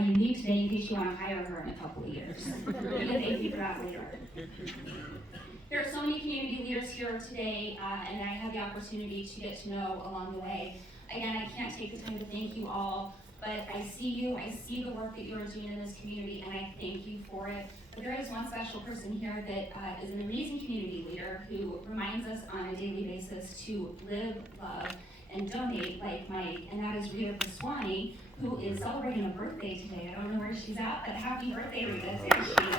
unique today in case you want to hire her in a couple of years. You can thank me for that later. There are so many community leaders here today, and I had the opportunity to get to know along the way. Again, I can't take the time to thank you all, but I see you, I see the work that you are doing in this community, and I thank you for it. But there is one special person here that is an amazing community leader who reminds us on a daily basis to live, love, and donate like Mike, and that is Rita Paswani, who is celebrating a birthday today. I don't know where she's at, but happy birthday, Rita. There she is.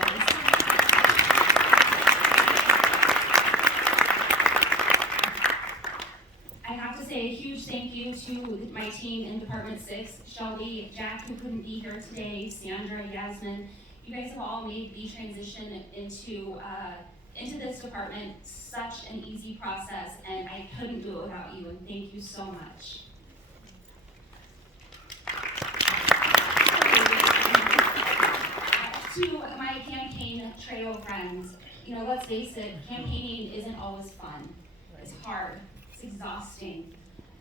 I have to say a huge thank you to my team in Department 6, Shelby, Jack, who couldn't be here today, Sandra, Yasmin. You guys have all made the transition into this department such an easy process, and I couldn't do it without you, and thank you so much. To my campaign trail friends, let's face it, campaigning isn't always fun. It's hard. Exhausting,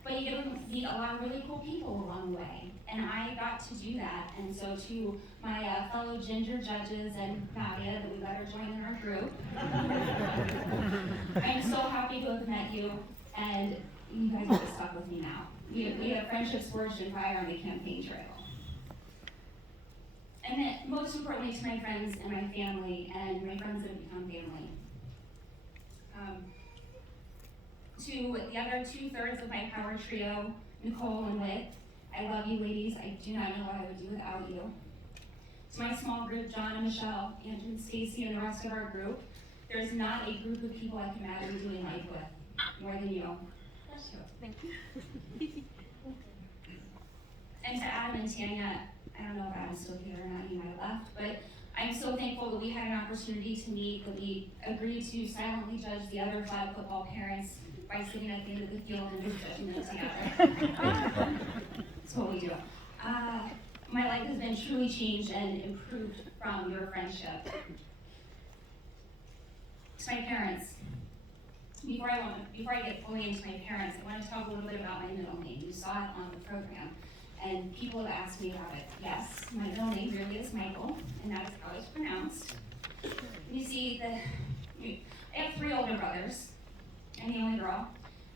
but you get to meet a lot of really cool people along the way, and I got to do that. And so to my fellow ginger judges and Nadia, that we let her join in our group, I'm so happy to have met you, and you guys are just stuck with me now. We have friendships forged in fire on the campaign trail. And then, most importantly, to my friends and my family, and my friends that have become family. To the other 2/3 of my power trio, Nicole and Whit, I love you ladies. I do not know what I would do without you. To my small group, John and Michelle, Andrew and Stacy, and the rest of our group, there's not a group of people I can imagine doing life with more than you. Bless you. Thank you. And to Adam and Tanya, I don't know if Adam's still here or not, he might have left, but I'm so thankful that we had an opportunity to meet, that we agreed to silently judge the other flag football parents by sitting at the end of the field and just judging them together. That's what we do. My life has been truly changed and improved from your friendship. To my parents, before I get fully into my parents, I want to talk a little bit about my middle name. You saw it on the program, and people have asked me about it. Yes, my middle name really is Michael, and that is how it's pronounced. You see, I have 3 older brothers. I'm the only girl.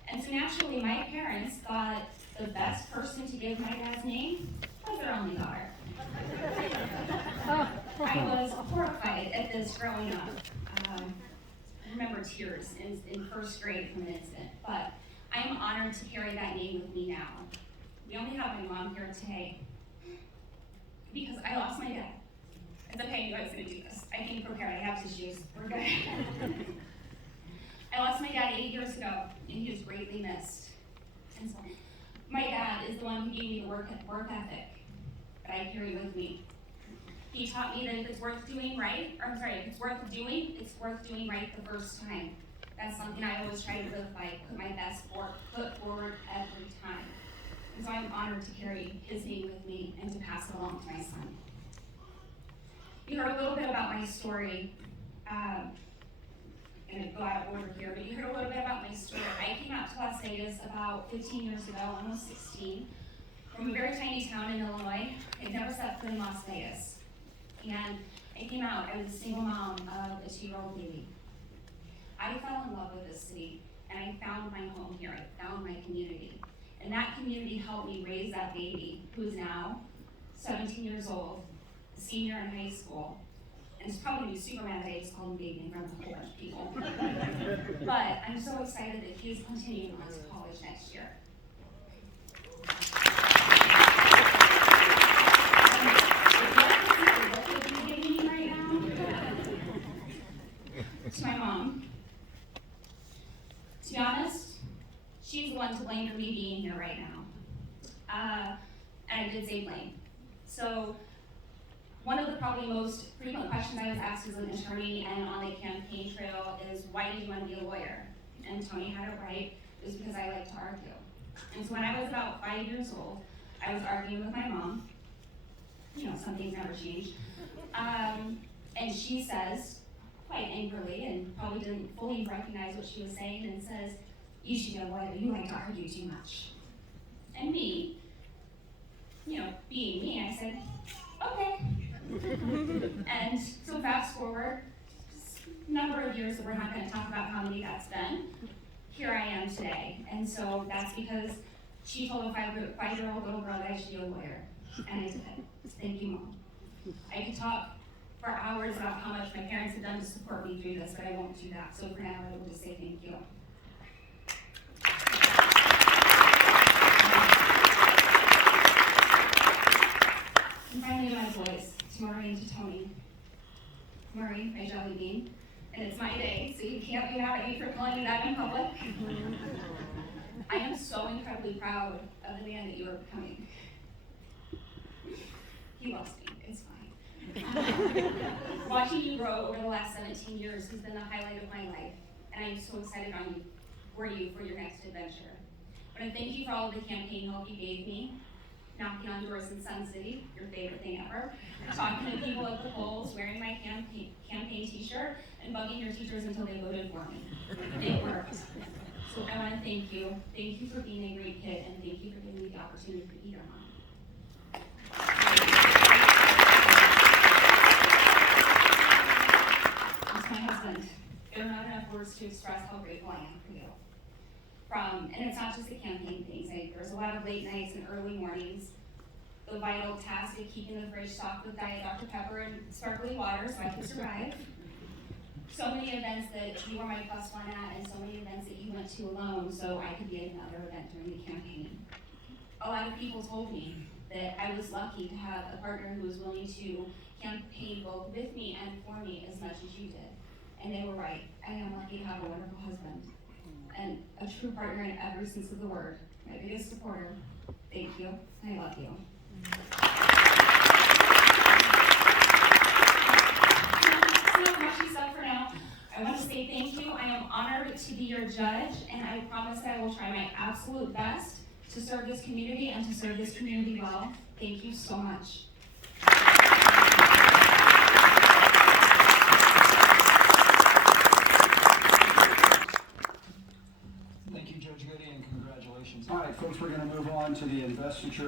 And so naturally, my parents thought the best person to give my dad's name was their only daughter. I was horrified at this growing up. I remember tears in first grade from an incident, but I am honored to carry that name with me now. We only have my mom here today because I lost my dad. It's okay, you guys are gonna do this. I came prepared, I have tissues, we're good. I lost my dad 8 years ago, and he was greatly missed. And so, my dad is the one who gave me the work ethic that I carry with me. He taught me that if it's worth doing right, if it's worth doing right the first time. That's something I always try to live by, put my best foot forward every time. And so I'm honored to carry his name with me and to pass it along to my son. You heard a little bit about my story. I'm going to go out of order here, but you heard a little bit about my story. I came out to Las Vegas about 15 years ago, almost 16, from a very tiny town in Illinois. I'd never set foot in Las Vegas. And I came out, I was a single mom of a 2-year-old baby. I fell in love with this city, and I found my home here. I found my community. And that community helped me raise that baby, who is now 17 years old, a senior in high school. And it's probably be super mad that I just called him baby in front of a whole bunch of people. But I'm so excited that he's continuing on to college next year. To my mom, to be honest, she's the one to blame for me being here right now. And I did say blame. So one of the probably most frequent questions I was asked as an attorney and on the campaign trail is, why did you want to be a lawyer? And Tony had it right. It was because I like to argue. And so when I was about 5 years old, I was arguing with my mom. You know, some things never change. And she says, quite angrily, and probably didn't fully recognize what she was saying, and says, you should know why you like to argue too much. And me, you know, being me, I said, And so fast forward, a number of years that we're not gonna talk about how many that's been, here I am today. And so that's because she told a five-year-old little girl that I should be a lawyer, and I did. Thank you, Mom. I could talk for hours about how much my parents have done to support me through this, but I won't do that. So for now, I will just say thank you. And finally, to my boys, to Murray and to Tony. Murray, my jelly bean, and it's my day, so you can't be mad at me for calling me that in public. I am so incredibly proud of the man that you are becoming. He loves me, it's fine. Watching you grow over the last 17 years has been the highlight of my life, and I am so excited for you for your next adventure. But I thank you for all of the campaign help you gave me, knocking on doors in Sun City, your favorite thing ever, talking to people at the polls, wearing my campaign t-shirt, and bugging your teachers until they voted for me. It worked. So I want to thank you. Thank you for being a great kid, and thank you for giving me the opportunity to be your mom. That's my husband. There are not enough words to express how grateful I am for you. And it's not just the campaign things. There's a lot of late nights and early mornings. The vital task of keeping the fridge stocked with Diet Dr. Pepper and sparkling water so I can survive. So many events that you were my plus one at, and so many events that you went to alone so I could be at another event during the campaign. A lot of people told me that I was lucky to have a partner who was willing to campaign both with me and for me as much as you did. And they were right. I am lucky to have a wonderful husband and a true partner in every sense of the word. My biggest supporter. Thank you. I love you. Stuff for now. I want to say thank you. I am honored to be your judge, and I promise that I will try my absolute best to serve this community and to serve this community well. Thank you so much. Thank you, Judge Goodey, and congratulations. All right, folks, we're going to move on to the investiture.